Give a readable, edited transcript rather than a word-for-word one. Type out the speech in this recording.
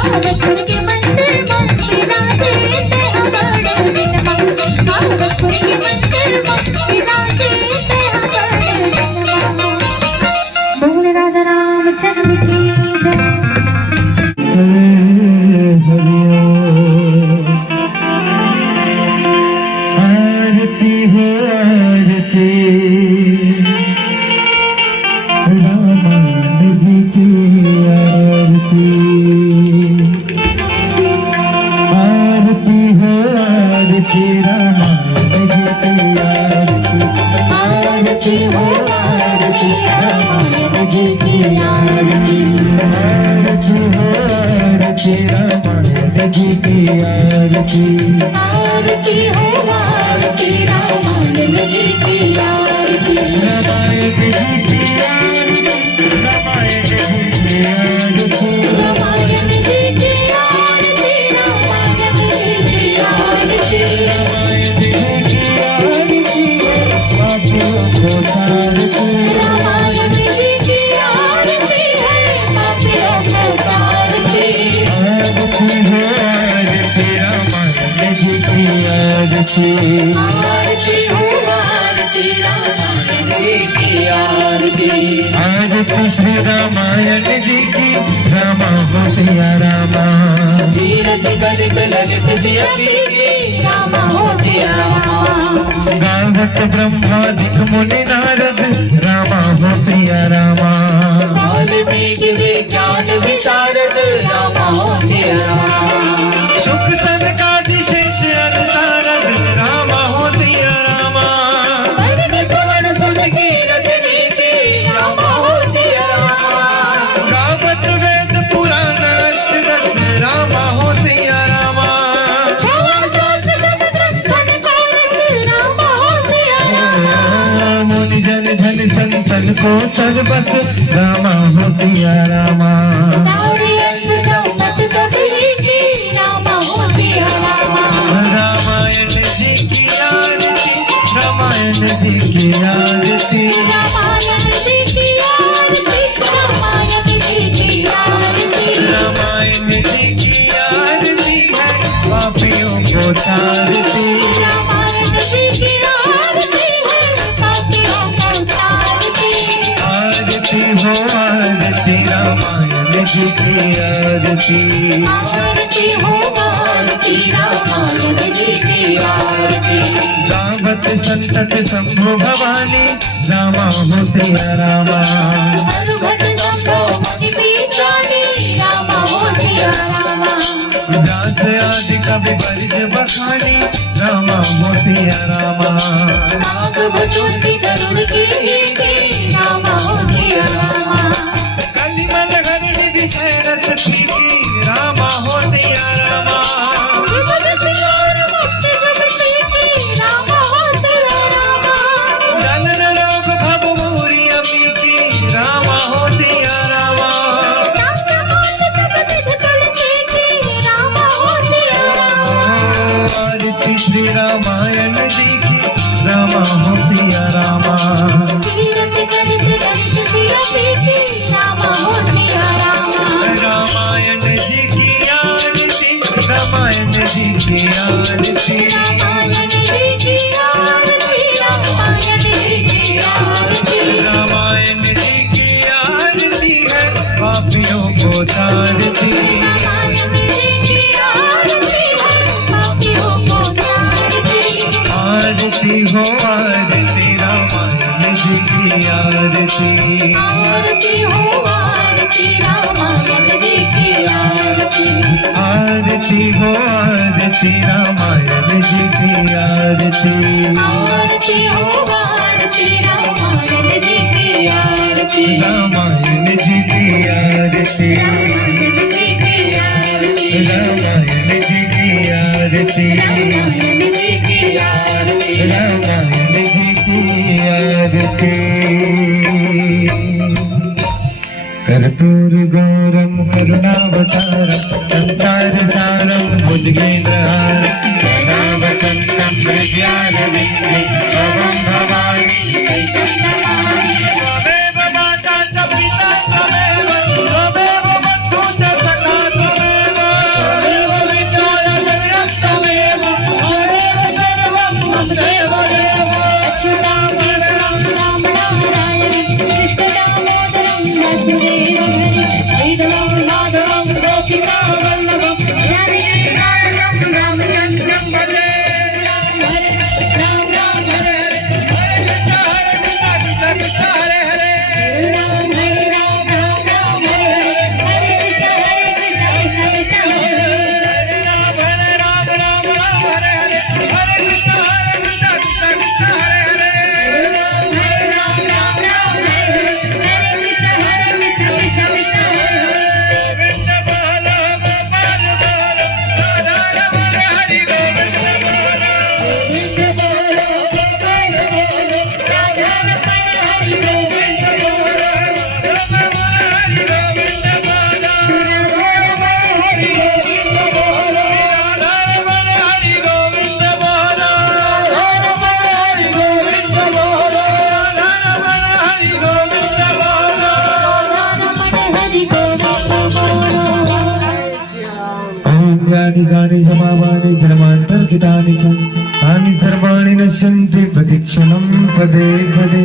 भारतपुर के मंदिर में विराजे ते हमारे दिनमा, भारतपुर के मंदिर में विराजे ते हमारे दिनमा। बोल राजा रामचंद्र की जय। आरती हो आरती रामायण जी की आरती। आरती हो आरती रामायण जी की आरती। आरती हो आरती रामायण जी की आरती। आरती हो आरती रामायण जी की आरती। आरती हो आरती रामायण जी की आरती। रामायण जी की आरती। रामायण जी की आरती। रामायण जी की आरती। रामायण जी की आरती। रामायण जी की आरती है पापियों को तारती। रामायण जी की आरती है पापियों को तारती। आरती हो आरती रामायण जी की आरती। आरती हो आरती रामायण जी की आरती। आरती श्री रामायण जी की। रामा हो सिया रामा। तीरथ गलित ललित जिया की रामा हो सिया रामा। गावत ब्रह्मादिक मुनि नारद। रामा हो सिया रामा। वाल्मीकि विज्ञान विशारद रामा हो सिया रामा। सुख सनकादि शेष अनुसारद। रामा हो सिया रामा। वर्ण पवन सुन कीरत नीति रामा हो सिया रामा। गावत वेद पुराण अष्टदश। रामा हो सिया रामा। छावा सात समुद्र घन कोरस रामा हो सिया रामा। मुनि जन धन संतन को सर्वस। रामा हो सिया रामा। सारी यश संपत सभी की रामा हो सिया रामा। रामायण जी की आरती। रामायण जी की आरती। रामायण जी की आरती। रामायण जी की आरती। रामायण जी की आरती है पापियों को तारती। रामायण जी की आरती है पापियों को तारती। आरती हो आरती रामायण जी की आरती। आरती हो आरती रामायण जी की आरती। गावत संतत शंभु भवानी। रामा हो सिया रामा। सर्वभट शंभो मणि पीतानी रामा हो सिया रामा। दास आदि कवि बरज बखानी। रामा हो सिया रामा। नाग बसुंती गरुड़ की नीति रामा हो सिया रामा। कलिमल हरिणि विषय रस पीती। रामा हो सिया रामा। विपद सियोर मुक्ति सब सीती रामा हो सिया रामा। जनन रोग भव भूरि अमीती। रामा हो सिया रामा। रामनाम सब विध तुलसी की रामा हो सिया रामा। आरती श्री रामायण जी की। रामा हो सिया रामा। तीरथ गलित ललित जिया की रामा हो सिया रामा। रामायण जी की आरती। रामायण जी की आरती। रामायण जी की आरती। रामायण जी की आरती। रामायण जी की आरती है पापियों को तारती। रामायण जी की आरती है पापियों को तारती। आरती हो आरती रामायण जी की आरती। आरती हो आरती रामायण जी की आरती। आरती हो आरती रामायण जी की आरती। आरती हो आरती रामायण जी की आरती। रामायण जी की आरती। रामायण जी की आरती। रामायण जी की आरती। रामायण जी की आरती। रामायण जी की आरती। कर्पूर गौरम करुणावतारम संसार सारम भुजगेन्द्रहारम सदा वसन्तं हृदयारविन्दे भवं भवानी त्वमेव माता च पिता त्वमेव त्वमेव बन्धुः च सखा त्वमेव व्याधिकानि समावानि जन्मान्तर्कितानि च तानि सर्वाणि नश्यन्ति प्रतिक्षणं पदे पदे